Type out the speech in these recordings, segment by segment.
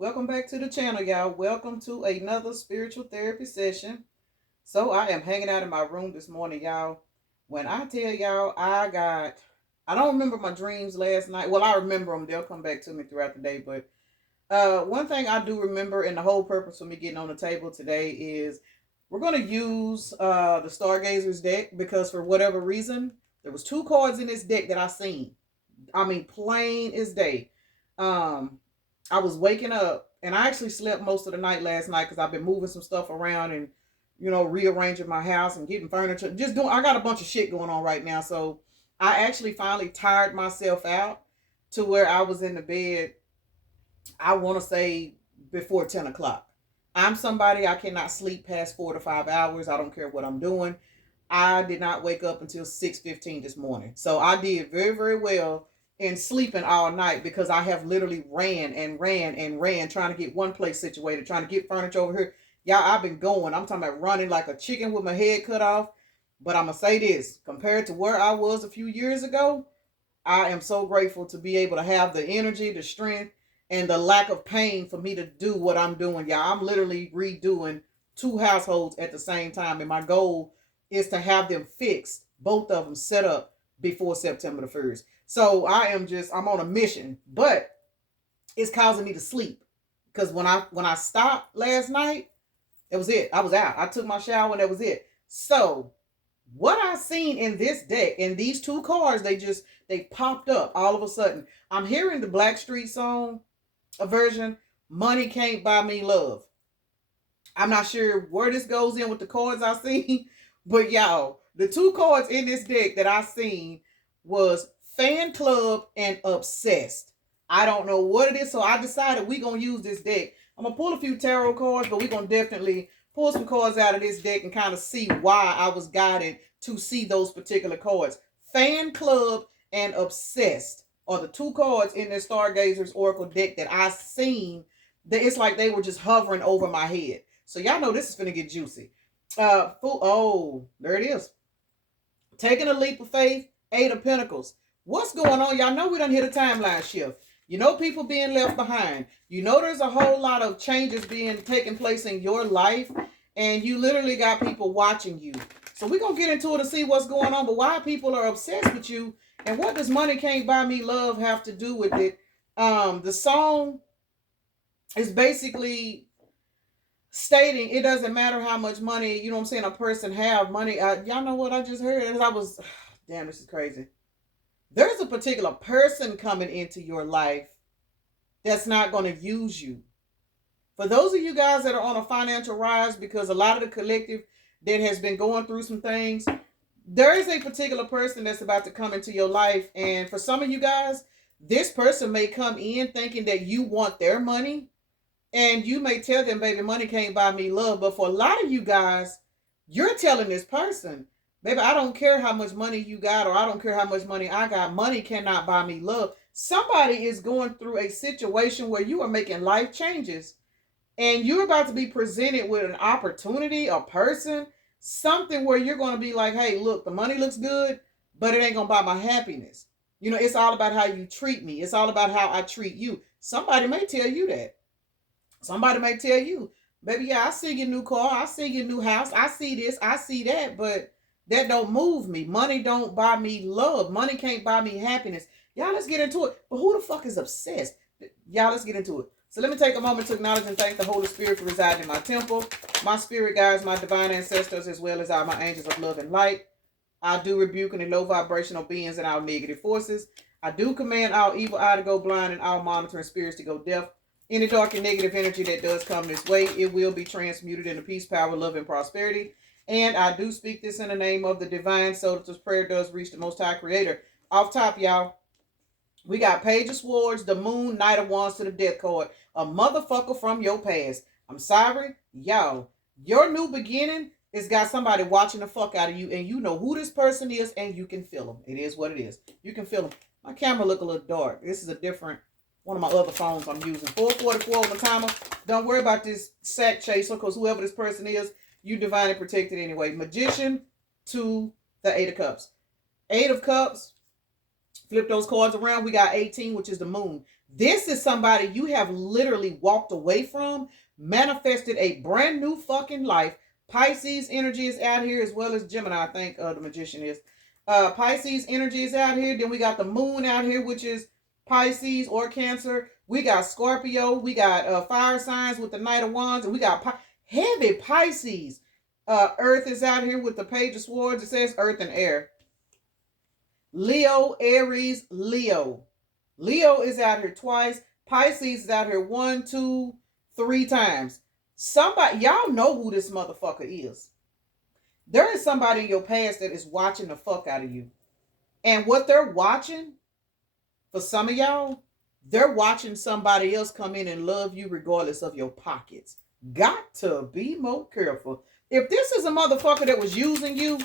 Welcome back to the channel, y'all. Welcome to another spiritual therapy session. So I am hanging out in my room this morning, y'all. When I tell y'all I don't remember my dreams last night. Well, I remember them. They'll come back to me throughout the day. But one thing I do remember, and the whole purpose for me getting on the table today is we're going to use the Stargazer's deck because for whatever reason, there was two cards in this deck that I seen. I mean, plain as day. Um, I was waking up, and I actually slept most of the night last night because I've been moving some stuff around and rearranging my house and getting furniture. Just doing. I got a bunch of shit going on right now, so I actually finally tired myself out to where I was in the bed. I want to say before 10 o'clock. I'm somebody I cannot sleep past 4 to 5 hours. I don't care what I'm doing. I did not wake up until 6:15 this morning. So I did very, very well in sleeping all night because I have literally ran and ran and ran trying to get one place situated, trying to get furniture over here. Y'all, I've been going. I'm talking about running like a chicken with my head cut off. But I'm going to say this, compared to where I was a few years ago, I am so grateful to be able to have the energy, the strength, and the lack of pain for me to do what I'm doing. Y'all, I'm literally redoing two households at the same time. And my goal is to have them fixed, both of them set up before September the 1st. So I'm on a mission, but it's causing me to sleep. Because when I stopped last night, it was it. I was out. I took my shower and that was it. So what I seen in this deck, in these two cards, they popped up all of a sudden. I'm hearing the Blackstreet song, a version, Money Can't Buy Me Love. I'm not sure where this goes in with the cards I seen, but y'all, the two cards in this deck that I seen was Fan Club and Obsessed. I don't know what it is, so I decided we gonna use this deck. I'm gonna pull a few tarot cards, but we gonna definitely pull some cards out of this deck and kind of see why I was guided to see those particular cards. Fan Club and Obsessed are the two cards in this Stargazer's Oracle deck that I seen. That it's like they were just hovering over my head. So y'all know this is gonna get juicy. There it is. Taking a leap of faith, Eight of Pentacles. What's going on? Y'all know we done hit a timeline shift. You know people being left behind. You know there's a whole lot of changes being taking place in your life, and you literally got people watching you. So we're going to get into it and see what's going on, but why people are obsessed with you, and what does Money Can't Buy Me Love have to do with it? The song is basically stating it doesn't matter how much money, you know what I'm saying, a person have money. Y'all know what I just heard? I was, damn, this is crazy. There's a particular person coming into your life that's not going to use you. For those of you guys that are on a financial rise, because a lot of the collective that has been going through some things, there is a particular person that's about to come into your life. And for some of you guys, this person may come in thinking that you want their money. And you may tell them, baby, money can't buy me love. But for a lot of you guys, you're telling this person, baby, I don't care how much money you got, or I don't care how much money I got. Money cannot buy me love. Somebody is going through a situation where you are making life changes, and you're about to be presented with an opportunity, a person, something where you're going to be like, hey, look, the money looks good, but it ain't going to buy my happiness. You know, it's all about how you treat me. It's all about how I treat you. Somebody may tell you that. Somebody may tell you, baby, yeah, I see your new car. I see your new house. I see this. I see that. But that don't move me. Money don't buy me love. Money can't buy me happiness. Y'all, let's get into it. But who the fuck is obsessed? Y'all, let's get into it. So let me take a moment to acknowledge and thank the Holy Spirit for residing in my temple, my spirit guides, my divine ancestors, as well as all my angels of love and light. I do rebuke any low vibrational beings and all negative forces. I do command all evil eye to go blind and all monitoring spirits to go deaf. Any dark and negative energy that does come this way, it will be transmuted into peace, power, love, and prosperity. And I do speak this in the name of the divine, so that this prayer does reach the Most High Creator. Off top, y'all, we got Page of Swords, the Moon, Knight of Wands to the Death card. A motherfucker from your past. I'm sorry, y'all. Your new beginning has got somebody watching the fuck out of you, and you know who this person is, and you can feel them. It is what it is. You can feel them. My camera look a little dark. This is a different one of my other phones I'm using. 444 on the timer. Don't worry about this sack chaser, because whoever this person is, you divinely protected anyway. Magician to the Eight of Cups. Eight of Cups. Flip those cards around. We got 18, which is the Moon. This is somebody you have literally walked away from, manifested a brand new fucking life. Pisces energy is out here as well as Gemini, I think the magician is. Pisces energy is out here. Then we got the moon out here, which is Pisces or Cancer. We got Scorpio. We got fire signs with the Knight of Wands. And we got heavy Pisces. Earth is out here with the Page of Swords. It says Earth and Air. Leo, Aries, Leo. Leo is out here twice. Pisces is out here 1, 2, 3 times. Somebody, y'all know who this motherfucker is. There is somebody in your past that is watching the fuck out of you. And what they're watching, for some of y'all, they're watching somebody else come in and love you regardless of your pockets. Got to be more careful. If this is a motherfucker that was using you,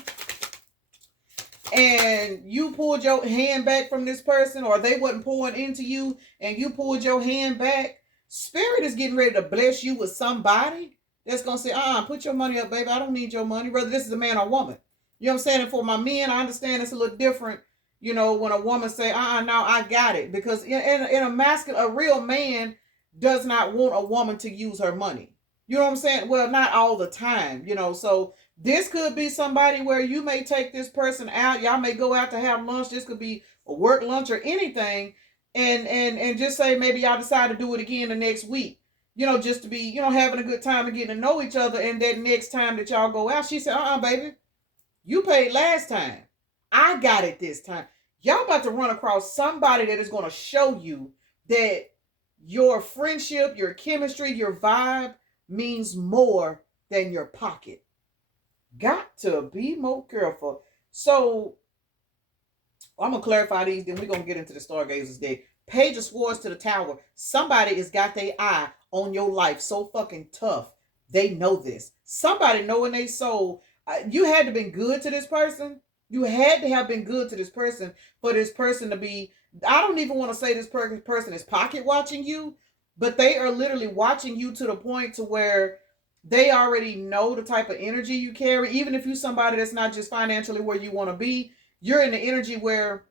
and you pulled your hand back from this person, or they wasn't pouring into you and you pulled your hand back, Spirit is getting ready to bless you with somebody that's going to say, put your money up, baby. I don't need your money. Whether this is a man or woman. You know what I'm saying? And for my men, I understand it's a little different, you know, when a woman say, no, I got it. Because in a masculine, a real man does not want a woman to use her money. You know what I'm saying? Well, not all the time, you know, so this could be somebody where you may take this person out. Y'all may go out to have lunch. This could be a work lunch or anything. And just say maybe y'all decide to do it again the next week. You know, just to be, you know, having a good time and getting to know each other. And that next time that y'all go out, she said, baby, you paid last time. I got it this time. Y'all about to run across somebody that is going to show you that your friendship, your chemistry, your vibe means more than your pocket. Got to be more careful. So I'm gonna clarify these, then we're gonna get into the Stargazers Day. Page of Swords to the Tower. Somebody has got their eye on your life so fucking tough. They know this. Somebody knowing they soul. You had to been good to this person. You had to have been good to this person for this person to be. I don't even want to say this person is pocket watching you, but they are literally watching you to the point to where they already know the type of energy you carry. Even if you're somebody that's not just financially where you want to be, you're in the energy where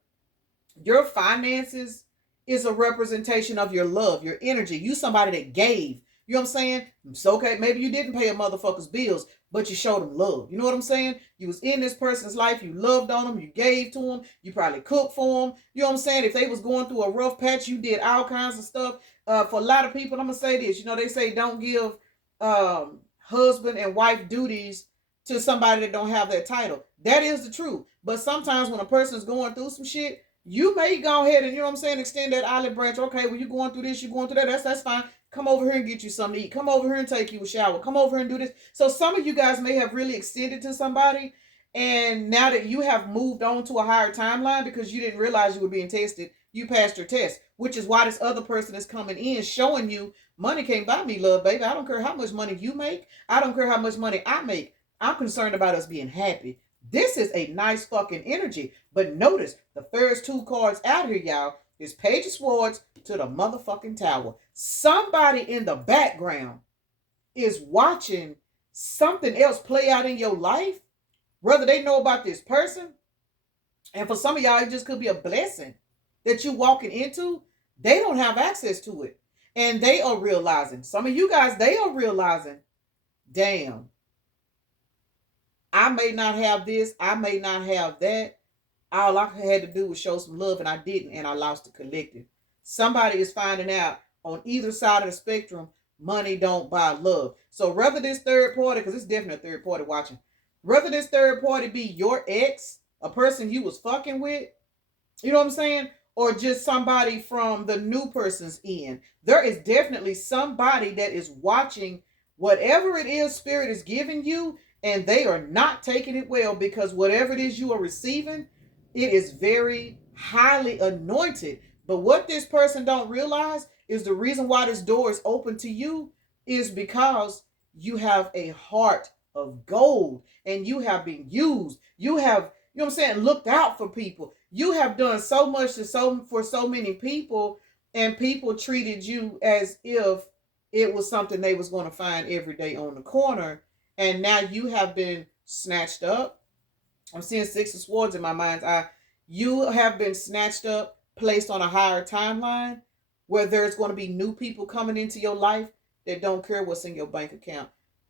your finances is a representation of your love, your energy. You somebody that gave. You know what I'm saying? It's okay. Maybe you didn't pay a motherfucker's bills, but you showed them love. You know what I'm saying? You was in this person's life. You loved on them. You gave to them. You probably cooked for them. You know what I'm saying? If they was going through a rough patch, you did all kinds of stuff. For a lot of people, I'm going to say this. You know, they say don't give husband and wife duties to somebody that don't have that title. That is the truth. But sometimes when a person's going through some shit, you may go ahead and, you know what I'm saying, extend that olive branch. Okay, well, you're going through this, you're going through that. That's fine. Come over here and get you something to eat. Come over here and take you a shower. Come over here and do this. So some of you guys may have really extended to somebody. And now that you have moved on to a higher timeline because you didn't realize you were being tested, you passed your test, which is why this other person is coming in showing you money can't buy me love, baby. I don't care how much money you make. I don't care how much money I make. I'm concerned about us being happy. This is a nice fucking energy. But notice the first 2 cards out here, y'all, is Page of Swords to the motherfucking Tower. Somebody in the background is watching something else play out in your life, whether they know about this person. And for some of y'all, it just could be a blessing that you walking into. They don't have access to it. And they are realizing, some of you guys, they are realizing, damn, I may not have this, I may not have that. All I had to do was show some love, and I didn't, and I lost the collective. Somebody is finding out on either side of the spectrum, money don't buy love. So rather this third party, because it's definitely a third party watching, rather this third party be your ex, a person you was fucking with, you know what I'm saying? Or just somebody from the new person's end. There is definitely somebody that is watching whatever it is Spirit is giving you, and they are not taking it well, because whatever it is you are receiving, it is very highly anointed. But what this person don't realize is the reason why this door is open to you is because you have a heart of gold and you have been used. You have, you know what I'm saying, looked out for people. You have done so much for so many people, and people treated you as if it was something they was going to find every day on the corner. And now you have been snatched up. I'm seeing 6 of Swords in my mind's eye. You have been snatched up, placed on a higher timeline. where there's going to be new people coming into your life that don't care what's in your bank account.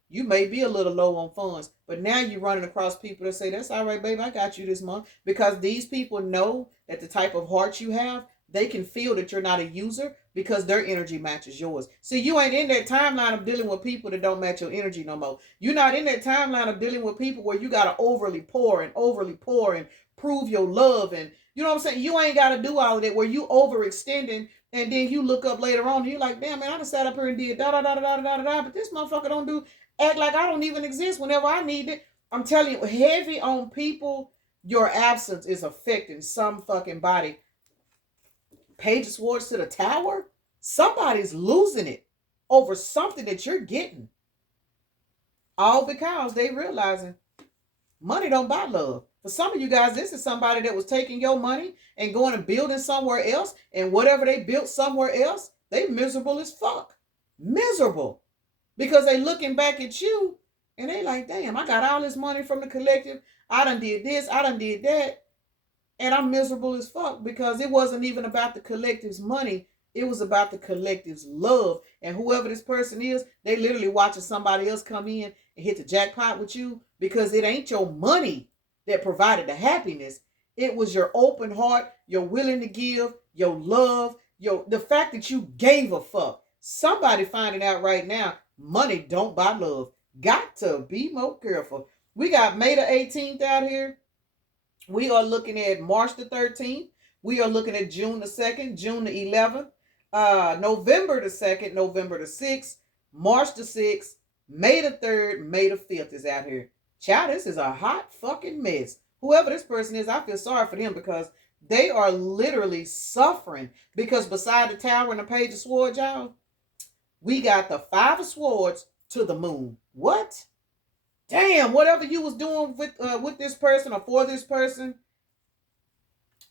You may be a little low on funds, but now you're running across people that say, that's all right, babe, I got you this month. Because these people know that the type of heart you have, they can feel that you're not a user because their energy matches yours. See, you ain't in that timeline of dealing with people that don't match your energy no more. You're not in that timeline of dealing with people where you got to overly pour and prove your love. And you know what I'm saying? You ain't got to do all of that where you overextending and then you look up later on and you're like, damn, man, I just sat up here and did da da da da da da da, but this motherfucker don't do, act like I don't even exist whenever I need it. I'm telling you, heavy on people, your absence is affecting some fucking body. Page of Swords to the Tower? Somebody's losing it over something that you're getting. All because they realizing money don't buy love. For some of you guys, this is somebody that was taking your money and going and building somewhere else, and whatever they built somewhere else, they miserable as fuck. Miserable. Because they looking back at you and they like, damn, I got all this money from the collective. I done did this, I done did that. And I'm miserable as fuck because it wasn't even about the collective's money. It was about the collective's love. And whoever this person is, they literally watching somebody else come in and hit the jackpot with you because it ain't your money that provided the happiness. It was your open heart, your willing to give, your love, the fact that you gave a fuck. Somebody finding out right now, money don't buy love. Got to be more careful. We got May the 18th out here. We are looking at March the 13th. We are looking at June the 2nd, June the 11th, November the 2nd, November the 6th, March the 6th, May the 3rd, May the 5th is out here. Child, this is a hot fucking mess. Whoever this person is, I feel sorry for them because they are literally suffering. Because beside the Tower and the Page of Swords, y'all, we got the Five of Swords to the moon. What? Damn, whatever you was doing with this person or for this person,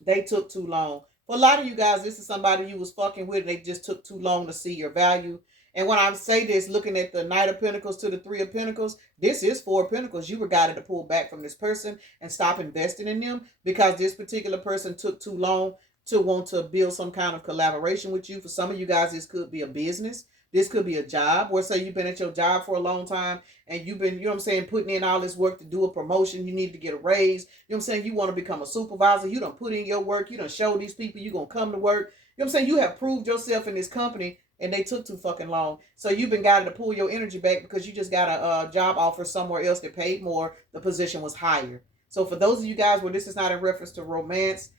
they took too long. For a lot of you guys, this is somebody you was fucking with. They just took too long to see your value. And when I say this, looking at the Knight of Pentacles to the Three of Pentacles, this is Four of Pentacles. You were guided to pull back from this person and stop investing in them because this particular person took too long to want to build some kind of collaboration with you. For some of you guys, this could be a business. This could be a job where say you've been at your job for a long time and you've been, you know what I'm saying, putting in all this work to do a promotion. You need to get a raise. You know what I'm saying? You want to become a supervisor. You done put in your work. You done show these people you're going to come to work. You know what I'm saying? You have proved yourself in this company and they took too fucking long. So you've been guided to pull your energy back because you just got a job offer somewhere else that paid more. The position was higher. So for those of you guys where this is not in reference to romance,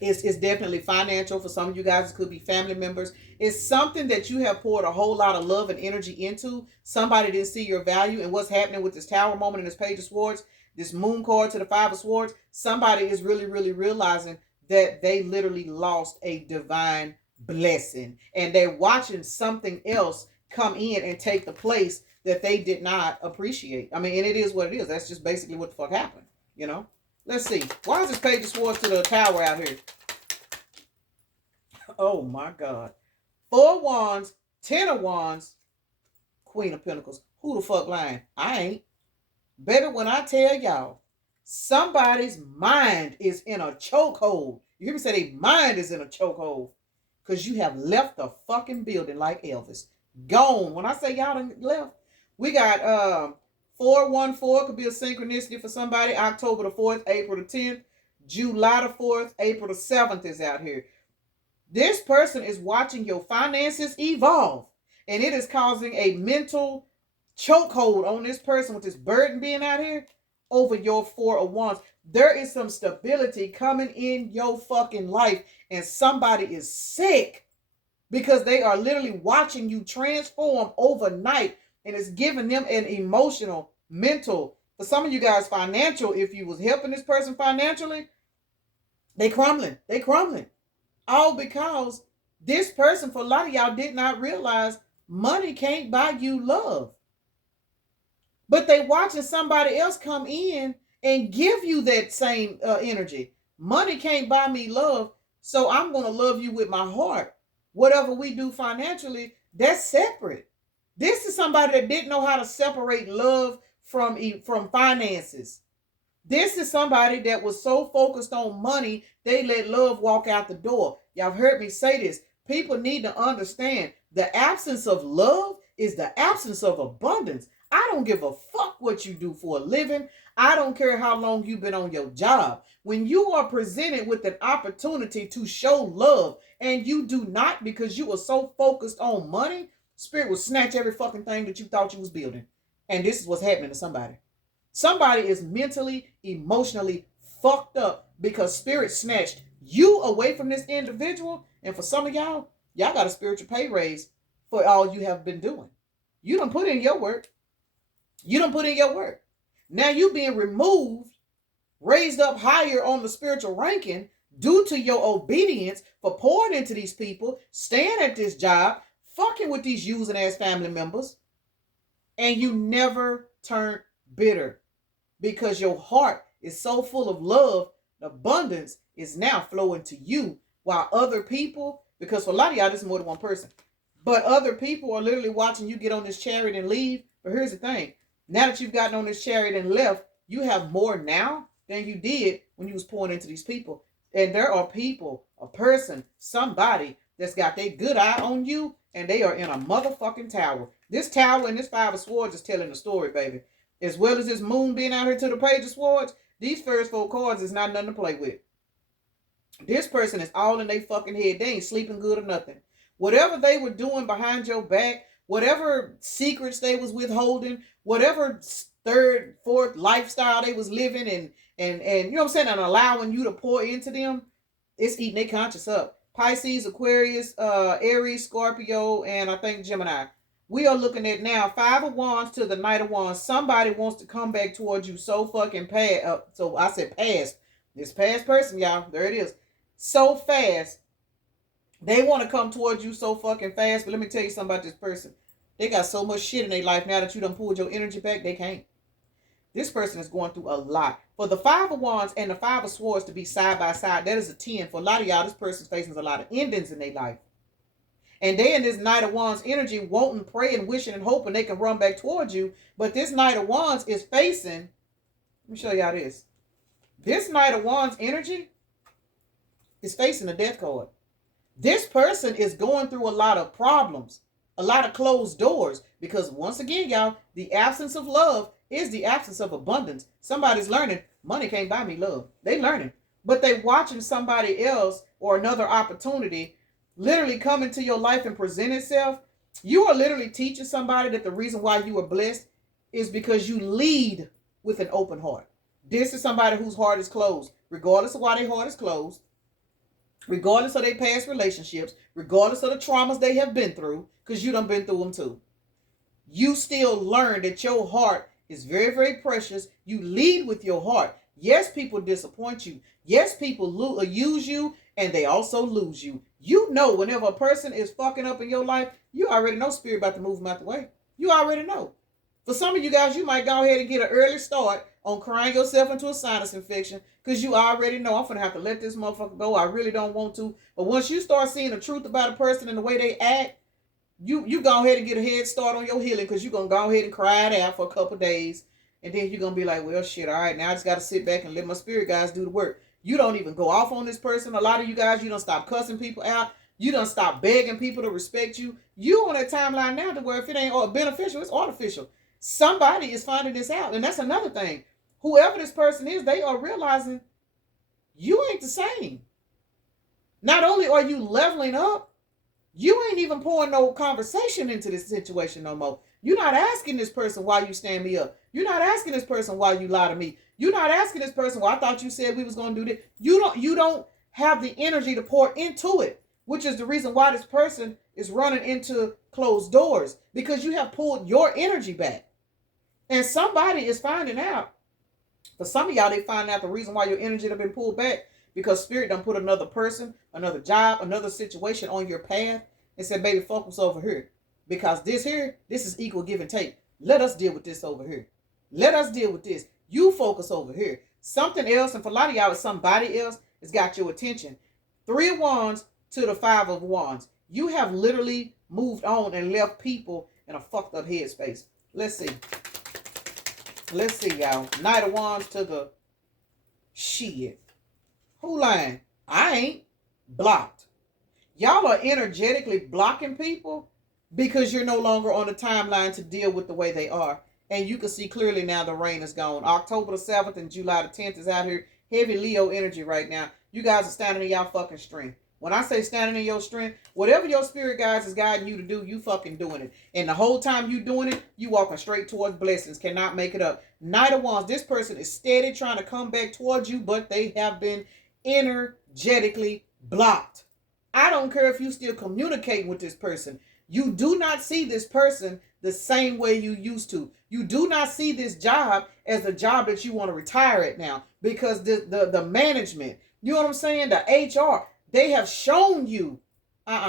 it's definitely financial. For some of you guys, it could be family members. It's something that you have poured a whole lot of love and energy into. Somebody didn't see your value. And what's happening with this Tower moment and this Page of Swords, this Moon card to the Five of Swords, somebody is really, really realizing that they literally lost a divine blessing. And they're watching something else come in and take the place that they did not appreciate. I mean, and it is what it is. That's just basically what the fuck happened, you know? Let's see. Why is this Page of Swords to the Tower out here? Oh, my God. Four of Wands, Ten of Wands, Queen of Pentacles. Who the fuck lying? I ain't. Baby, when I tell y'all, somebody's mind is in a chokehold. You hear me say their mind is in a chokehold because you have left the fucking building like Elvis. Gone. When I say y'all done left, we got 414 could be a synchronicity for somebody. October the 4th, April the 10th, July the 4th, April the 7th is out here. This person is watching your finances evolve, and it is causing a mental chokehold on this person with this burden being out here over your Four of Wands. There is some stability coming in your fucking life, and somebody is sick because they are literally watching you transform overnight, and it's giving them an emotional, mental, for some of you guys, financial. If you was helping this person financially, they crumbling. They crumbling. All because this person, for a lot of y'all, did not realize money can't buy you love. But they watching somebody else come in and give you that same energy. Money can't buy me love, so I'm going to love you with my heart. Whatever we do financially, that's separate. This is somebody that didn't know how to separate love from finances. This is somebody that was so focused on money, they let love walk out the door. Y'all have heard me say this. People need to understand the absence of love is the absence of abundance. I don't give a fuck what you do for a living. I don't care how long you've been on your job. When you are presented with an opportunity to show love and you do not because you are so focused on money, Spirit will snatch every fucking thing that you thought you was building. And this is what's happening to somebody. Somebody is mentally, emotionally fucked up because Spirit snatched you away from this individual. And for some of y'all got a spiritual pay raise for all you have been doing. You done put in your work. Now you being removed, raised up higher on the spiritual ranking due to your obedience for pouring into these people, staying at this job, fucking with these using ass family members, and you never turn bitter because your heart is so full of love. The abundance is now flowing to you, while other people, because for a lot of y'all this is more than one person, but other people are literally watching you get on this chariot and leave. But here's the thing. Now that you've gotten on this chariot and left, you have more now than you did when you was pouring into these people. And there are people, a person, somebody that's got their good eye on you, and they are in a motherfucking tower. This tower and this Five of Swords is telling the story, baby. As well as this moon being out here to the Page of Swords, these first four cards is not nothing to play with. This person is all in their fucking head. They ain't sleeping good or nothing. Whatever they were doing behind your back, whatever secrets they was withholding, whatever third, fourth lifestyle they was living and you know what I'm saying, and allowing you to pour into them, it's eating their conscience up. Pisces, Aquarius, Aries, Scorpio, and I think Gemini. We are looking at now 5 of Wands to the Knight of Wands. Somebody wants to come back towards you so fucking past. So I said past. This past person, y'all. There it is. So fast. They want to come towards you so fucking fast. But let me tell you something about this person. They got so much shit in their life now that you done pulled your energy back. They can't. This person is going through a lot. For the 5 of Wands and the 5 of Swords to be side by side, that is a 10. For a lot of y'all, this person's facing a lot of endings in their life. And they in this Knight of Wands energy, wanting, praying, wishing, and hoping they can run back towards you. But this Knight of Wands is facing, let me show y'all this. This Knight of Wands energy is facing a death card. This person is going through a lot of problems, a lot of closed doors. Because once again, y'all, the absence of love is the absence of abundance. Somebody's learning, money can't buy me love. They learning. But they watching somebody else or another opportunity literally come into your life and present itself. You are literally teaching somebody that the reason why you are blessed is because you lead with an open heart. This is somebody whose heart is closed, regardless of why their heart is closed, regardless of their past relationships, regardless of the traumas they have been through, because you done been through them too. You still learn that your heart is very, very precious. You lead with your heart. Yes, people disappoint you. Yes, people use you, and they also lose you. You know whenever a person is fucking up in your life, you already know Spirit about to move them out the way. You already know. For some of you guys, you might go ahead and get an early start on crying yourself into a sinus infection because you already know, I'm going to have to let this motherfucker go. I really don't want to. But once you start seeing the truth about a person and the way they act, you go ahead and get a head start on your healing because you're going to go ahead and cry it out for a couple days. And then you're going to be like, well, shit, all right, now I just got to sit back and let my spirit guys do the work. You don't even go off on this person. A lot of you guys, you don't stop cussing people out. You don't stop begging people to respect you. You on that timeline now to where if it ain't beneficial, it's artificial. Somebody is finding this out. And that's another thing. Whoever this person is, they are realizing you ain't the same. Not only are you leveling up, you ain't even pouring no conversation into this situation no more. You're not asking this person why you stand me up. You're not asking this person why you lie to me. You're not asking this person, well, I thought you said we was going to do this. You don't have the energy to pour into it, which is the reason why this person is running into closed doors, because you have pulled your energy back. And somebody is finding out. For some of y'all, they find out the reason why your energy has been pulled back because Spirit done put another person, another job, another situation on your path and said, baby, focus over here. Because this is equal give and take. Let us deal with this over here. Let us deal with this. You focus over here. Something else, and for a lot of y'all, it's somebody else has got your attention. 3 of Wands to the 5 of Wands. You have literally moved on and left people in a fucked up headspace. Let's see. Let's see, y'all. Knight of Wands to the shit. Who lying? I ain't. Blocked. Y'all are energetically blocking people because you're no longer on the timeline to deal with the way they are. And you can see clearly now the rain is gone. October the 7th and July the 10th is out here. Heavy Leo energy right now. You guys are standing in y'all fucking strength. When I say standing in your strength, whatever your spirit guides is guiding you to do, you fucking doing it. And the whole time you doing it, you walking straight towards blessings. Cannot make it up. Knight of Wands, this person is steady trying to come back towards you, but they have been energetically blocked. I don't care if you still communicating with this person. You do not see this person the same way you used to. You do not see this job as a job that you want to retire at now, because the management, you know what I'm saying? The HR, they have shown you,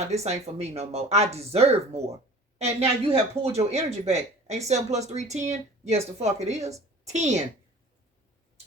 this ain't for me no more. I deserve more. And now you have pulled your energy back. Ain't 7 plus 3 10? Yes, the fuck it is. 10.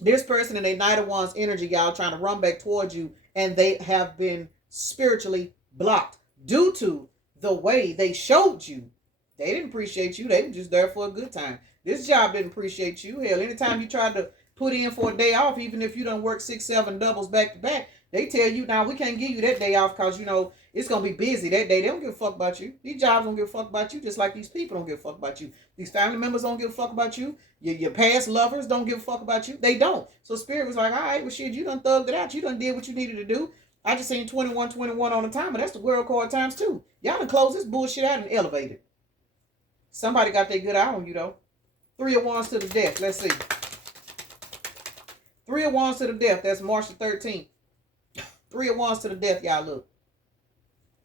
This person in a Knight of Wands energy, y'all, trying to run back towards you, and they have been spiritually blocked due to the way they showed you. They didn't appreciate you. They were just there for a good time. This job didn't appreciate you. Hell, anytime you tried to put in for a day off, even if you don't work 6, 7 doubles back to back, they tell you, now we can't give you that day off because, you know, it's going to be busy that day. They don't give a fuck about you. These jobs don't give a fuck about you, just like these people don't give a fuck about you. These family members don't give a fuck about you. Your past lovers don't give a fuck about you. They don't. So Spirit was like, all right, well, shit, you done thugged it out. You done did what you needed to do. I just seen 21 on the timer. That's the world card times 2. Y'all done close this bullshit out and elevate it. Somebody got their good eye on you, though. 3 of Wands to the death. Let's see. 3 of Wands to the death. That's March the 13th. 3 of Wands to the death, y'all look.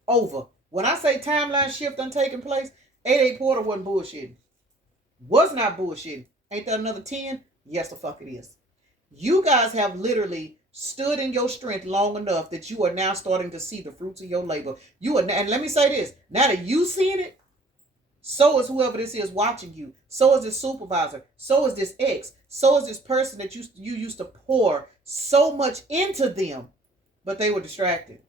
Over. When I say timeline shift done taking place, 8 Porter wasn't bullshitting. Was not bullshitting. Ain't that another 10? Yes, the fuck it is. You guys have literally stood in your strength long enough that you are now starting to see the fruits of your labor. You are, and let me say this, now that you seeing it, so is whoever this is watching you. So is this supervisor. So is this ex. So is this person that you used to pour so much into them, but they were distracted.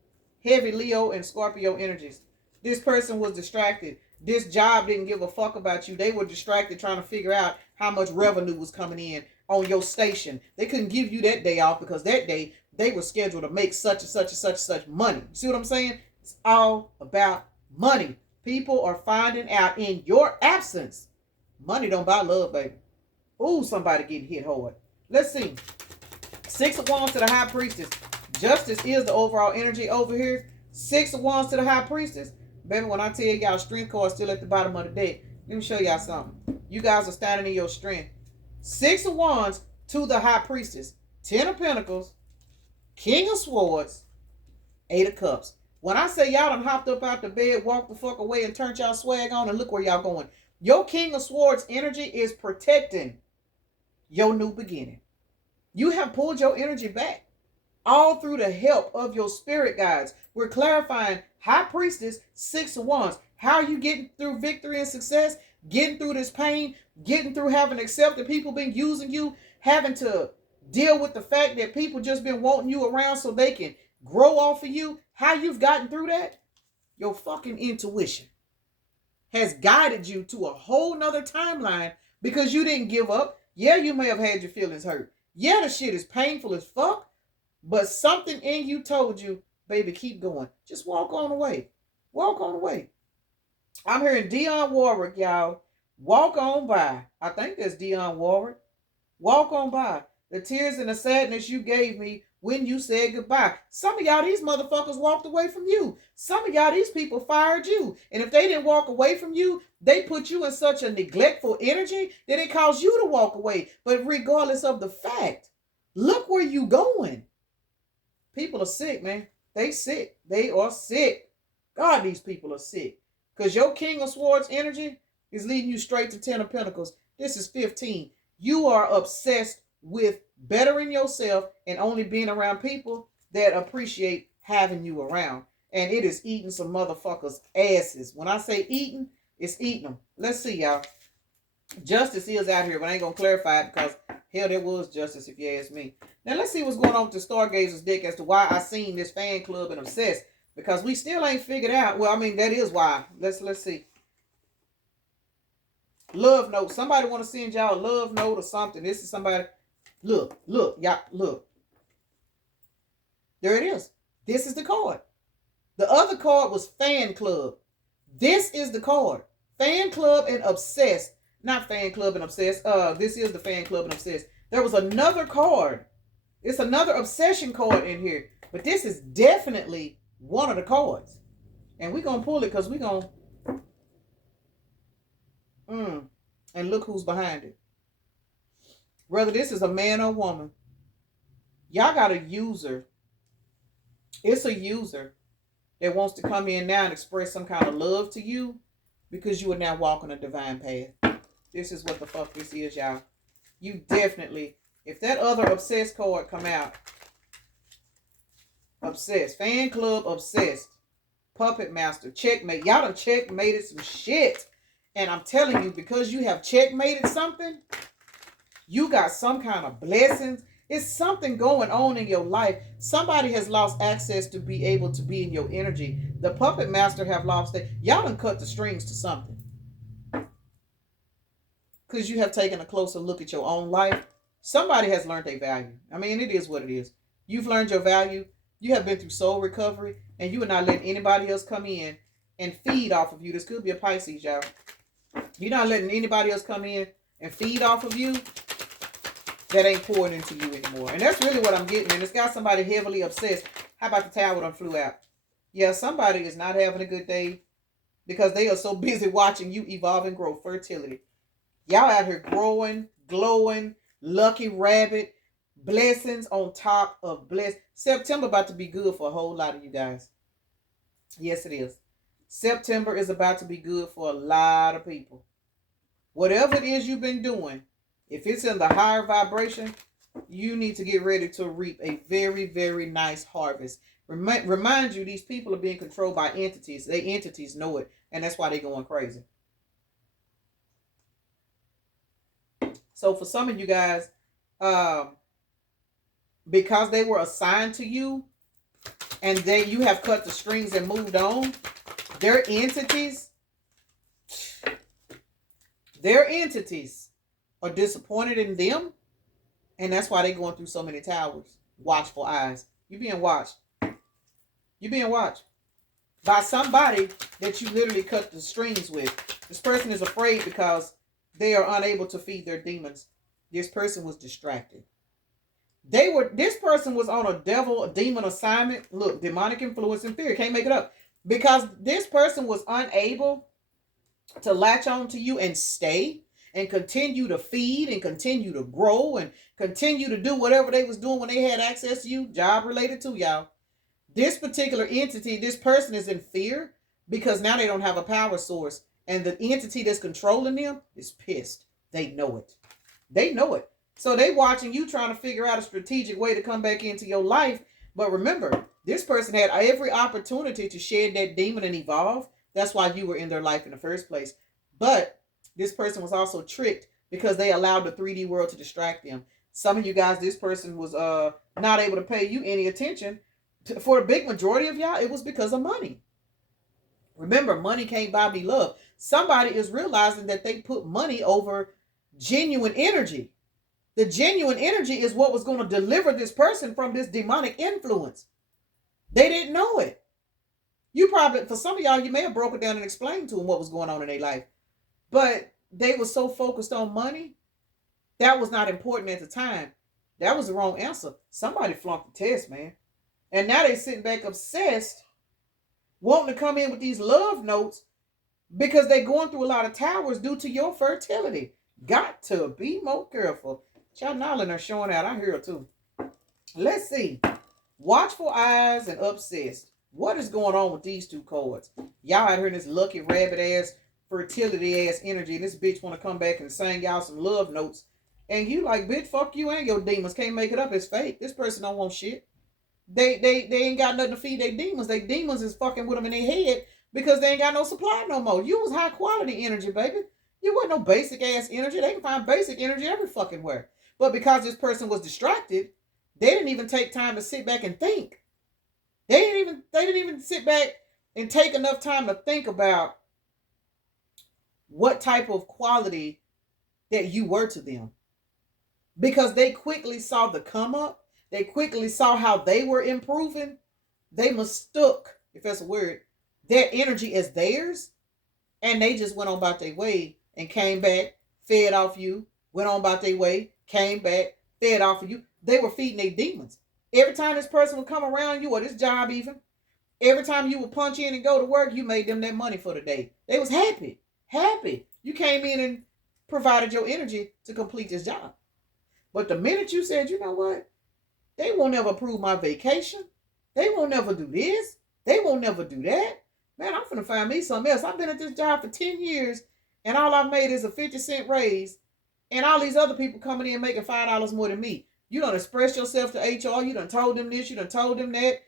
Heavy Leo and Scorpio energies. This person was distracted. This job didn't give a fuck about you. They were distracted trying to figure out how much revenue was coming in on your station. They couldn't give you that day off because that day they were scheduled to make such and such and such and such money. See what I'm saying? It's all about money. People are finding out in your absence. Money don't buy love, baby. Ooh, somebody getting hit hard. Let's see. 6 of Wands to the High Priestess. Justice is the overall energy over here. 6 of Wands to the High Priestess. Baby, when I tell y'all strength card still at the bottom of the deck, let me show y'all something. You guys are standing in your strength. 6 of Wands to the High Priestess. 10 of Pentacles. King of Swords. 8 of Cups. When I say y'all done hopped up out the bed, walked the fuck away, and turned y'all swag on, and look where y'all going. Your King of Swords energy is protecting your new beginning. You have pulled your energy back. All through the help of your spirit guides. We're clarifying High Priestess, 6 of Wands. How are you getting through victory and success? Getting through this pain, getting through having accepted people been using you, having to deal with the fact that people just been wanting you around so they can grow off of you. How you've gotten through that? Your fucking intuition has guided you to a whole nother timeline because you didn't give up. Yeah, you may have had your feelings hurt. Yeah, the shit is painful as fuck. But something in you told you, baby, keep going. Just walk on away. Walk on away. I'm hearing Dionne Warwick, y'all. Walk on by. I think that's Dionne Warwick. Walk on by. The tears and the sadness you gave me when you said goodbye. Some of y'all, these motherfuckers walked away from you. Some of y'all, these people fired you. And if they didn't walk away from you, they put you in such a neglectful energy that it caused you to walk away. But regardless of the fact, look where you going. People are sick, man. They sick. They are sick. God, these people are sick. Because your King of Swords energy is leading you straight to 10 of Pentacles. This is 15. You are obsessed with bettering yourself and only being around people that appreciate having you around. And it is eating some motherfuckers' asses. When I say eating, it's eating them. Let's see, y'all. Justice is out here, but I ain't going to clarify it because, hell, there was justice if you ask me. Now, let's see what's going on with the Stargazer's deck as to why I seen this fan club and obsessed. Because we still ain't figured out. Well, I mean, that is why. Let's see. Love note. Somebody want to send y'all a love note or something. This is somebody. Look, y'all, look. There it is. This is the card. The other card was fan club. This is the card. Fan club and obsessed. Not fan club and obsessed. This is the fan club and obsessed. There was another card. It's another obsession card in here. But this is definitely one of the cards. And we're going to pull it because we're going to... And look who's behind it. Whether this is a man or woman. Y'all got a user. It's a user that wants to come in now and express some kind of love to you because you are now walking a divine path. This is what the fuck this is, y'all. You definitely, if that other obsessed card come out, obsessed, fan club, obsessed, puppet master, checkmate. Y'all done checkmated some shit. And I'm telling you, because you have checkmated something, you got some kind of blessings. It's something going on in your life. Somebody has lost access to be able to be in your energy. The puppet master have lost it. Y'all done cut the strings to something. Because you have taken a closer look at your own life. Somebody has learned their value. I mean, it is what it is. You've learned your value. You have been through soul recovery. And you are not letting anybody else come in and feed off of you. This could be a Pisces, y'all. You're not letting anybody else come in and feed off of you. That ain't pouring into you anymore. And that's really what I'm getting. And it's got somebody heavily obsessed. How about the towel that flew out? Yeah, somebody is not having a good day because they are so busy watching you evolve and grow. Fertility. Y'all out here growing, glowing, lucky rabbit, blessings on top of bless. September about to be good for a whole lot of you guys. Yes, it is. September is about to be good for a lot of people. Whatever it is you've been doing, if it's in the higher vibration, you need to get ready to reap a very, very nice harvest. Remind you, these people are being controlled by entities. They entities know it, and that's why they're going crazy. So for some of you guys, because they were assigned to you, and you have cut the strings and moved on, their entities are disappointed in them, and that's why they're going through so many towers. Watchful eyes. You're being watched. You're being watched by somebody that you literally cut the strings with. This person is afraid because they are unable to feed their demons. This person was distracted. This person was on a demon assignment. Look, demonic influence and fear. Can't make it up. Because this person was unable to latch on to you and stay and continue to feed and continue to grow and continue to do whatever they was doing when they had access to you, job related to y'all. This particular entity, this person is in fear because now they don't have a power source. And the entity that's controlling them is pissed. They know it. They know it. So they watching you trying to figure out a strategic way to come back into your life. But remember, this person had every opportunity to shed that demon and evolve. That's why you were in their life in the first place. But this person was also tricked because they allowed the 3D world to distract them. Some of you guys, this person was not able to pay you any attention. For the big majority of y'all, it was because of money. Remember, money can't buy me love. Somebody is realizing that they put money over genuine energy. The genuine energy is what was going to deliver this person from this demonic influence. They didn't know it. You probably, for some of y'all, you may have broken down and explained to them what was going on in their life. But they were so focused on money, that was not important at the time. That was the wrong answer. Somebody flunked the test, man. And now they sitting back obsessed, wanting to come in with these love notes because they're going through a lot of towers due to your fertility. Got to be more careful. Y'all Nolan are showing out. I hear it too. Let's see. Watchful eyes and obsessed. What is going on with these two cards? Y'all out here in this lucky rabbit ass, fertility ass energy. And this bitch want to come back and sing y'all some love notes. And you like, bitch, fuck you and your demons. Can't make it up. It's fake. This person don't want shit. They ain't got nothing to feed their demons. Their demons is fucking with them in their head because they ain't got no supply no more. You was high quality energy, baby. You wasn't no basic ass energy. They can find basic energy every fucking where. But because this person was distracted, they didn't even take time to sit back and think. They didn't even sit back and take enough time to think about what type of quality that you were to them. Because they quickly saw the come up. They quickly saw how they were improving. They mistook if that's a word, their energy as theirs, and they just went on about their way and came back, fed off you, went on about their way, came back, fed off of you. They were feeding their demons. Every time this person would come around you, or this job even, every time you would punch in and go to work, you made them that money for the day. They was happy. Happy. You came in and provided your energy to complete this job. But the minute you said, you know what? They won't ever approve my vacation. They won't ever do this. They won't never do that. Man, I'm finna find me something else. I've been at this job for 10 years and all I've made is a 50-cent raise. And all these other people coming in making $5 more than me. You done expressed yourself to HR. You done told them this. You done told them that.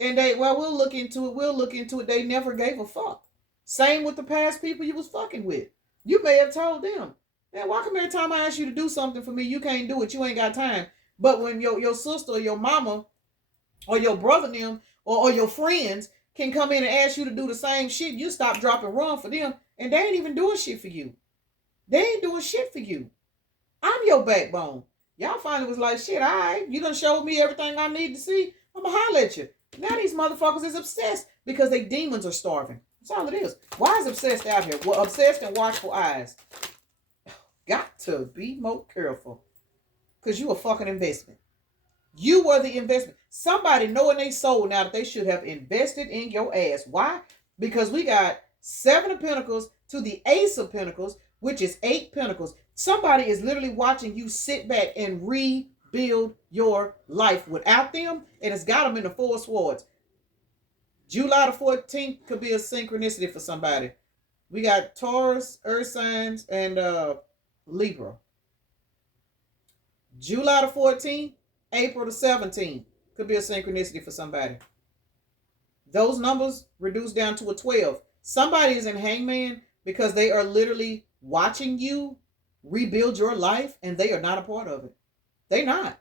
And they, well, we'll look into it. We'll look into it. They never gave a fuck. Same with the past people you was fucking with. You may have told them, man, why come every time I ask you to do something for me, you can't do it. You ain't got time. But when your sister or your mama or your brother and them or your friends can come in and ask you to do the same shit, you stop, drop, and run for them. And they ain't even doing shit for you. They ain't doing shit for you. I'm your backbone. Y'all finally was like, shit, all right, you done showed me everything I need to see. I'm going to holler at you. Now these motherfuckers is obsessed because they demons are starving. That's all it is. Why is obsessed out here? Well, obsessed and watchful eyes. Got to be more careful. Because you a fucking investment. You were the investment. Somebody knowing they soul now that they should have invested in your ass. Why? Because we got 7 of Pentacles to the Ace of Pentacles, which is 8 Pentacles. Somebody is literally watching you sit back and rebuild your life without them, and it's got them in the 4 Swords. July the 14th could be a synchronicity for somebody. We got Taurus, Earth signs, and Libra. July the 14th, April the 17th could be a synchronicity for somebody. Those numbers reduce down to a 12. Somebody is in Hangman because they are literally watching you rebuild your life and they are not a part of it. They're not.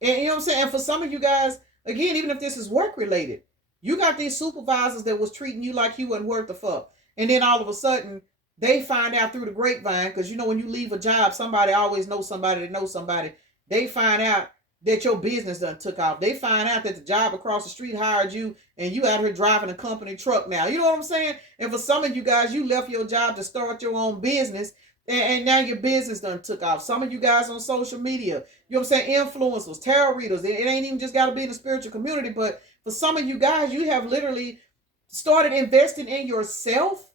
And you know what I'm saying? And for some of you guys, again, even if this is work related, you got these supervisors that was treating you like you wasn't worth the fuck. And then all of a sudden, they find out through the grapevine, because you know when you leave a job, somebody always knows somebody that knows somebody. They find out that your business done took off. They find out that the job across the street hired you and you out here driving a company truck now. You know what I'm saying? And for some of you guys, you left your job to start your own business and now your business done took off. Some of you guys on social media, you know what I'm saying? Influencers, tarot readers. It ain't even just got to be in the spiritual community, but for some of you guys, you have literally started investing in yourself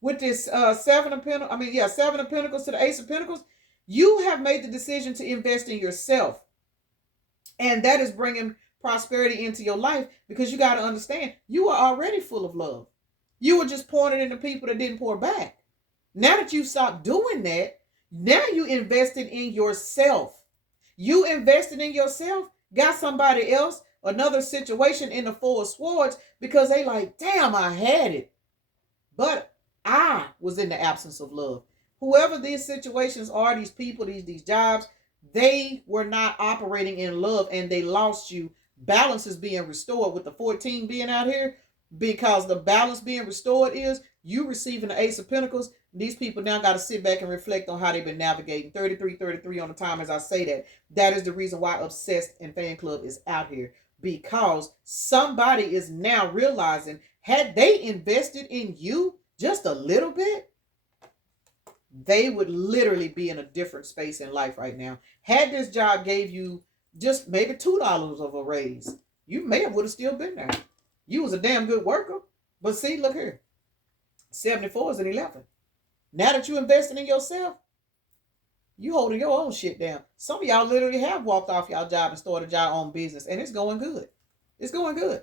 with this 7 of Pentacles to the Ace of Pentacles. You have made the decision to invest in yourself. And that is bringing prosperity into your life because you got to understand, you are already full of love. You were just pouring it into people that didn't pour back. Now that you stopped doing that, now you invested in yourself. You invested in yourself, got somebody else, another situation in the 4 of Swords because they like, damn, I had it. But I was in the absence of love. Whoever these situations are, these people, these jobs, they were not operating in love and they lost you. Balance is being restored with the 14 being out here because the balance being restored is you receiving the Ace of Pentacles. These people now got to sit back and reflect on how they've been navigating. 33 on the time as I say that. That is the reason why Obsessed and Fan Club is out here. Because somebody is now realizing, had they invested in you just a little bit, they would literally be in a different space in life right now. Had this job gave you just maybe $2 of a raise, you may have would have still been there. You was a damn good worker. But see, look here. 74 is an 11. Now that you invested in yourself, you holding your own shit down. Some of y'all literally have walked off y'all job and started your own business, and it's going good. It's going good.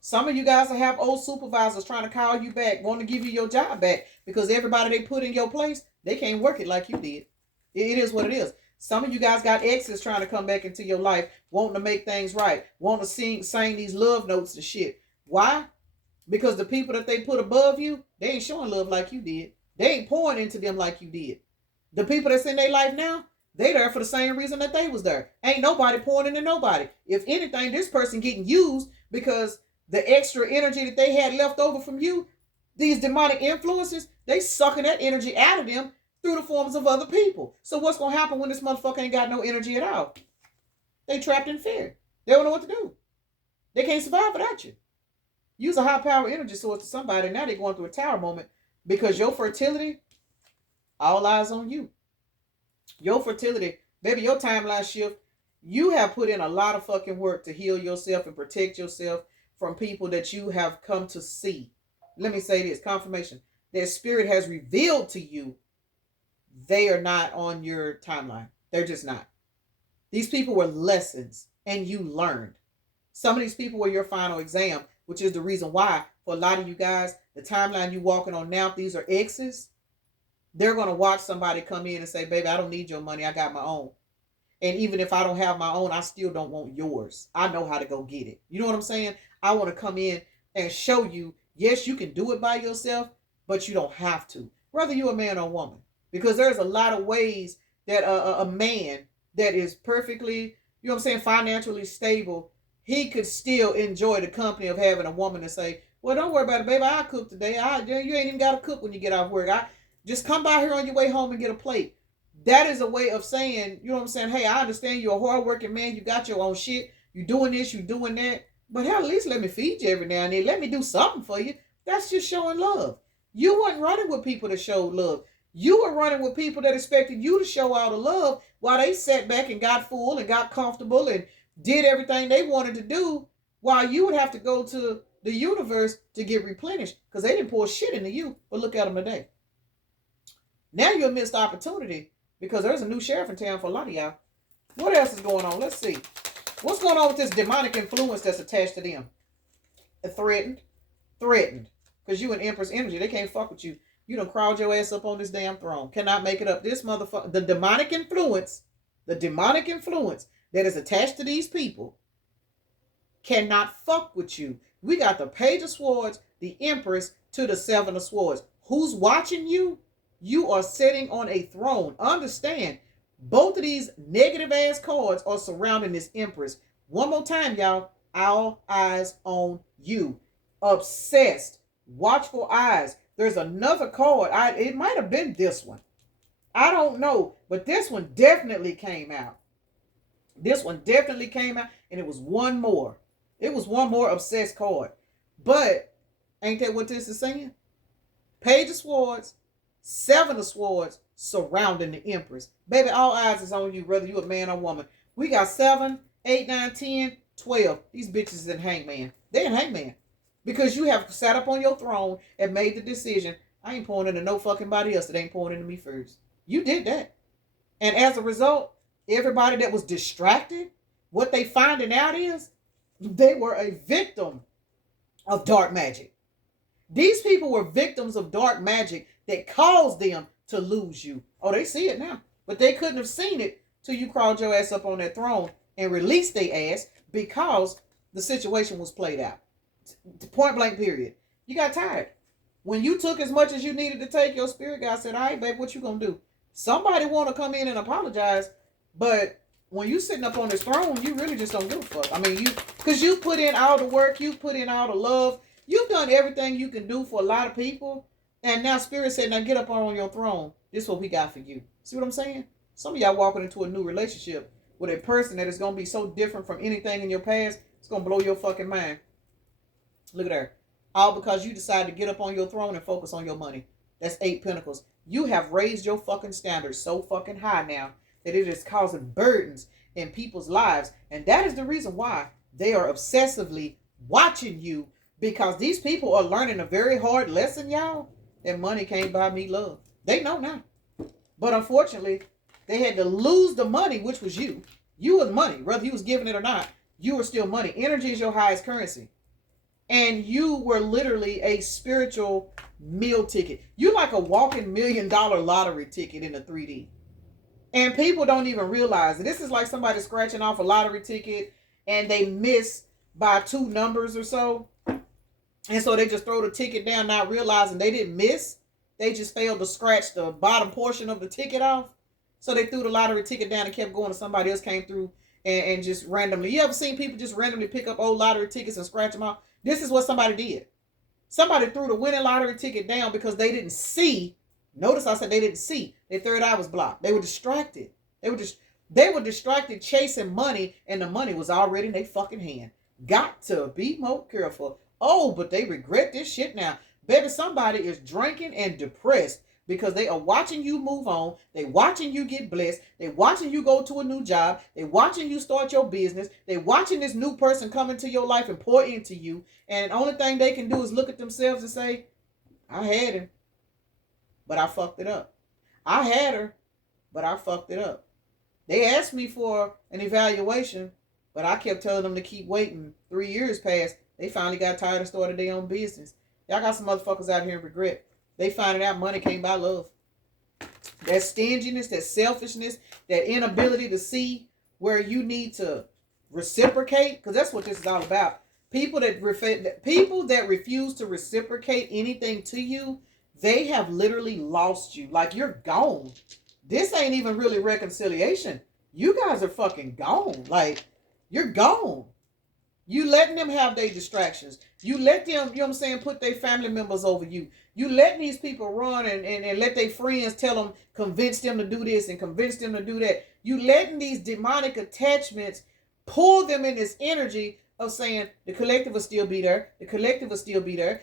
Some of you guys will have old supervisors trying to call you back, want to give you your job back because everybody they put in your place, they can't work it like you did. It is what it is. Some of you guys got exes trying to come back into your life, wanting to make things right, wanting to sing these love notes and shit. Why? Because the people that they put above you, they ain't showing love like you did. They ain't pouring into them like you did. The people that's in their life now, they there for the same reason that they was there. Ain't nobody pouring into nobody. If anything, this person getting used because the extra energy that they had left over from you, these demonic influences, they sucking that energy out of them through the forms of other people. So what's going to happen when this motherfucker ain't got no energy at all? They trapped in fear. They don't know what to do. They can't survive without you. Use a high power energy source to somebody. Now they're going through a tower moment because your fertility, all eyes on you. Your fertility, baby, your timeline shift. You have put in a lot of fucking work to heal yourself and protect yourself from people that you have come to see. Let me say this, confirmation. That spirit has revealed to you they are not on your timeline. They're just not. These people were lessons and you learned. Some of these people were your final exam, which is the reason why for a lot of you guys, the timeline you walking on now, if these are exes, they're going to watch somebody come in and say, baby, I don't need your money. I got my own. And even if I don't have my own, I still don't want yours. I know how to go get it. You know what I'm saying? I want to come in and show you, yes, you can do it by yourself, but you don't have to. Whether you're a man or a woman. Because there's a lot of ways that a man that is perfectly, you know what I'm saying, financially stable, he could still enjoy the company of having a woman to say, well, don't worry about it, baby. I'll cook today. You ain't even got to cook when you get off work. Just come by here on your way home and get a plate. That is a way of saying, you know what I'm saying? Hey, I understand you're a hardworking man. You got your own shit. You doing this, you doing that. But hell, at least let me feed you every now and then. Let me do something for you. That's just showing love. You weren't running with people that showed love. You were running with people that expected you to show all the love while they sat back and got full and got comfortable and did everything they wanted to do while you would have to go to the universe to get replenished because they didn't pour shit into you. But look at them today. Now you're a missed opportunity because there's a new sheriff in town for a lot of y'all. What else is going on? Let's see. What's going on with this demonic influence that's attached to them? Threatened. Because you an Empress energy. They can't fuck with you. You done crawled your ass up on this damn throne. Cannot make it up. This motherfucker, the demonic influence that is attached to these people cannot fuck with you. We got the Page of Swords, the Empress, to the Seven of Swords. Who's watching you? You are sitting on a throne. Understand, both of these negative ass cards are surrounding this Empress. One more time, y'all. All eyes on you. Obsessed. Watchful eyes. There's another card. It might have been this one. I don't know. But this one definitely came out. And it was one more. It was one more obsessed card. But ain't that what this is saying? Page of Swords, Seven of Swords surrounding the Empress. Baby, all eyes is on you, whether you a man or woman. We got 7, 8, 9, 10, 12. These bitches in Hangman. They in Hangman. Because you have sat up on your throne and made the decision, I ain't pouring into no fucking body else that ain't pouring into me first. You did that. And as a result, everybody that was distracted, what they finding out is they were a victim of dark magic. These people were victims of dark magic that caused them to lose you. Oh, they see it now. But they couldn't have seen it till you crawled your ass up on that throne and released their ass because the situation was played out. Point blank period. You got tired. When you took as much as you needed to take, your spirit guide said, all right, babe, what you gonna do? Somebody want to come in and apologize, but when you sitting up on this throne, you really just don't give a fuck. I mean, because you put in all the work, you put in all the love, you've done everything you can do for a lot of people, and now spirit said, now get up on your throne. This is what we got for you. See what I'm saying? Some of y'all walking into a new relationship with a person that is going to be so different from anything in your past, it's going to blow your fucking mind. Look at her. All because you decided to get up on your throne and focus on your money. That's 8 Pentacles. You have raised your fucking standards so fucking high now that it is causing burdens in people's lives. And that is the reason why they are obsessively watching you, because these people are learning a very hard lesson, y'all, that money can't buy me love. They know now. But unfortunately, they had to lose the money, which was you. You was money. Whether you was giving it or not, you were still money. Energy is your highest currency. And you were literally a spiritual meal ticket. You're like a walking $1 million lottery ticket in the 3D. And people don't even realize it. This is like somebody scratching off a lottery ticket and they miss by 2 numbers or so. And so they just throw the ticket down, not realizing they didn't miss. They just failed to scratch the bottom portion of the ticket off. So they threw the lottery ticket down and kept going, and somebody else came through and just randomly. You ever seen people just randomly pick up old lottery tickets and scratch them off? This is what somebody did. Somebody threw the winning lottery ticket down because they didn't see. Notice I said they didn't see. Their third eye was blocked. They were distracted. They were distracted chasing money, and the money was already in their fucking hand. Got to be more careful. Oh, but they regret this shit now. Baby, somebody is drinking and depressed because they are watching you move on. They watching you get blessed. They watching you go to a new job. They watching you start your business. They watching this new person come into your life and pour into you. And the only thing they can do is look at themselves and say, I had him, but I fucked it up. I had her, but I fucked it up. They asked me for an evaluation, but I kept telling them to keep waiting. 3 years passed. They finally got tired and started their own business. Y'all got some motherfuckers out here in regret. They finding out money can't buy love. That stinginess, that selfishness, that inability to see where you need to reciprocate, because that's what this is all about. People that refuse to reciprocate anything to you, they have literally lost you. Like, you're gone. This ain't even really reconciliation. You guys are fucking gone. Like, you're gone. You letting them have their distractions. You let them, you know what I'm saying, put their family members over you. You letting these people run and let their friends tell them, convince them to do this and convince them to do that. You letting these demonic attachments pull them in this energy of saying the collective will still be there. The collective will still be there.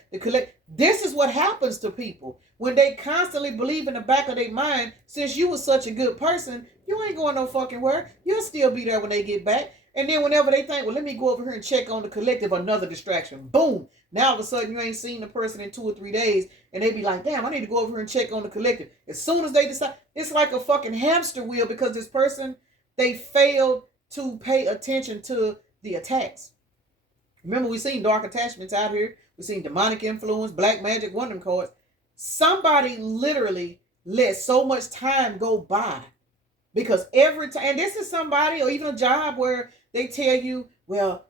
This is what happens to people when they constantly believe in the back of their mind, since you was such a good person, you ain't going no fucking where. You'll still be there when they get back. And then whenever they think, well, let me go over here and check on the collective, another distraction. Boom. Now all of a sudden you ain't seen the person in 2 or 3 days and they be like, damn, I need to go over here and check on the collective. As soon as they decide, it's like a fucking hamster wheel, because this person, they failed to pay attention to the attacks. Remember, we seen dark attachments out here. We seen demonic influence, black magic, one of them cards. Somebody literally let so much time go by, because every time, and this is somebody or even a job where they tell you, well,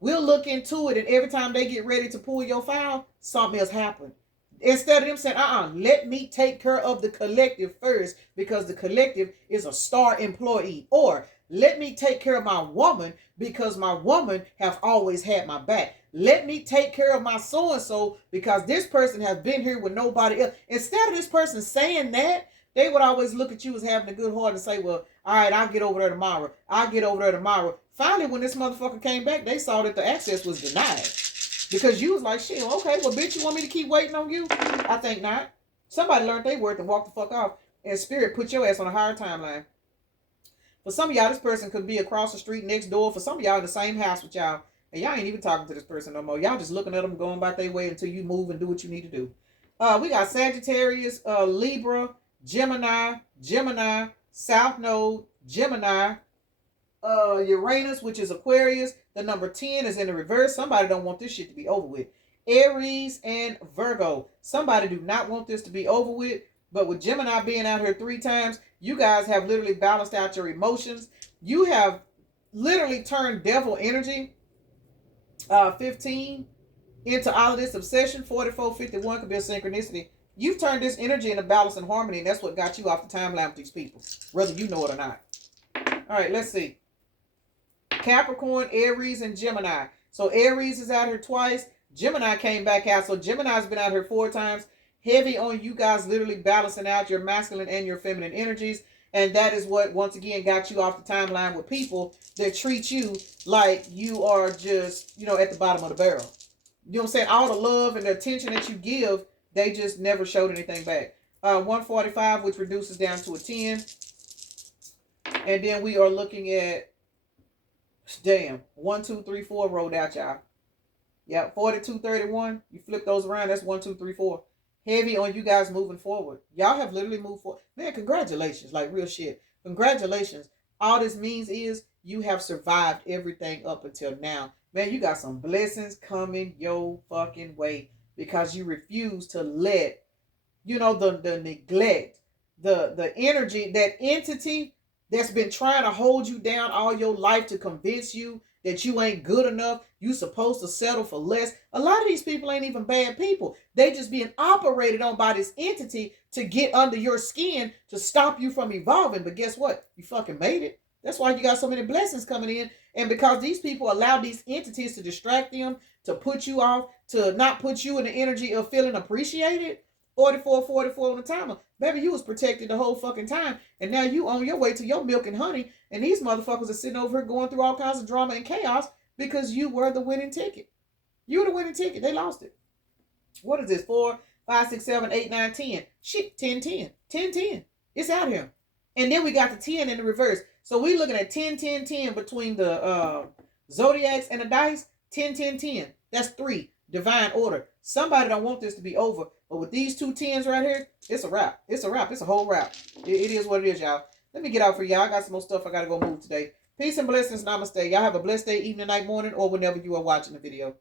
we'll look into it, and every time they get ready to pull your file, something else happened. Instead of them saying, let me take care of the collective first, because the collective is a star employee. Or let me take care of my woman, because my woman have always had my back. Let me take care of my so-and-so, because this person has been here with nobody else. Instead of this person saying that, they would always look at you as having a good heart and say, well, all right, I'll get over there tomorrow. I'll get over there tomorrow. Finally, when this motherfucker came back, they saw that the access was denied. Because you was like, shit, okay, well, bitch, you want me to keep waiting on you? I think not. Somebody learned their worth and walked the fuck off. And spirit put your ass on a higher timeline. For some of y'all, this person could be across the street next door. For some of y'all in the same house with y'all. And y'all ain't even talking to this person no more. Y'all just looking at them going about their way until you move and do what you need to do. We got Sagittarius, Libra, Gemini, South Node, Gemini, Uranus, which is Aquarius. The number 10 is in the reverse. Somebody don't want this shit to be over with. Aries and Virgo. Somebody do not want this to be over with. But with Gemini being out here 3 times, you guys have literally balanced out your emotions. You have literally turned devil energy, 15, into all of this obsession. 44, 51 could be a synchronicity. You've turned this energy into balance and harmony, and that's what got you off the timeline with these people, whether you know it or not. All right, let's see. Capricorn, Aries, and Gemini. So Aries is out here twice. Gemini came back out. So Gemini's been out here 4 times. Heavy on you guys literally balancing out your masculine and your feminine energies. And that is what, once again, got you off the timeline with people that treat you like you are just, at the bottom of the barrel. You know what I'm saying? All the love and the attention that you give, they just never showed anything back. 145, which reduces down to a 10. And then we are looking at, 1, 2, 3, 4 rolled out, y'all. Yeah, 42, 31. You flip those around, that's 1, 2, 3, 4. Heavy on you guys moving forward. Y'all have literally moved forward. Man, congratulations. Like, real shit. Congratulations. All this means is you have survived everything up until now. Man, you got some blessings coming your fucking way, because you refuse to let, the neglect, the energy, that entity that's been trying to hold you down all your life to convince you that you ain't good enough, you supposed to settle for less. A lot of these people ain't even bad people. They just being operated on by this entity to get under your skin to stop you from evolving. But guess what? You fucking made it. That's why you got so many blessings coming in. And because these people allow these entities to distract them, to put you off, to not put you in the energy of feeling appreciated. 44 on the timer. Baby, you was protected the whole fucking time. And now you on your way to your milk and honey. And these motherfuckers are sitting over here going through all kinds of drama and chaos because you were the winning ticket. You would have winning ticket. They lost it. What is this? 4, 5, 6, 7, 8, 9, 10. Shit, 10, 10. 10, 10. It's out here. And then we got the 10 in the reverse. So we looking at 10, 10, 10 between the zodiacs and the dice. 10, 10, 10. That's 3. Divine order. Somebody don't want this to be over. But with these 2 10s right here, it's a wrap. It's a wrap. It's a whole wrap. It is what it is, y'all. Let me get out for y'all. I got some more stuff I got to go move today. Peace and blessings. Namaste. Y'all have a blessed day, evening, night, morning, or whenever you are watching the video.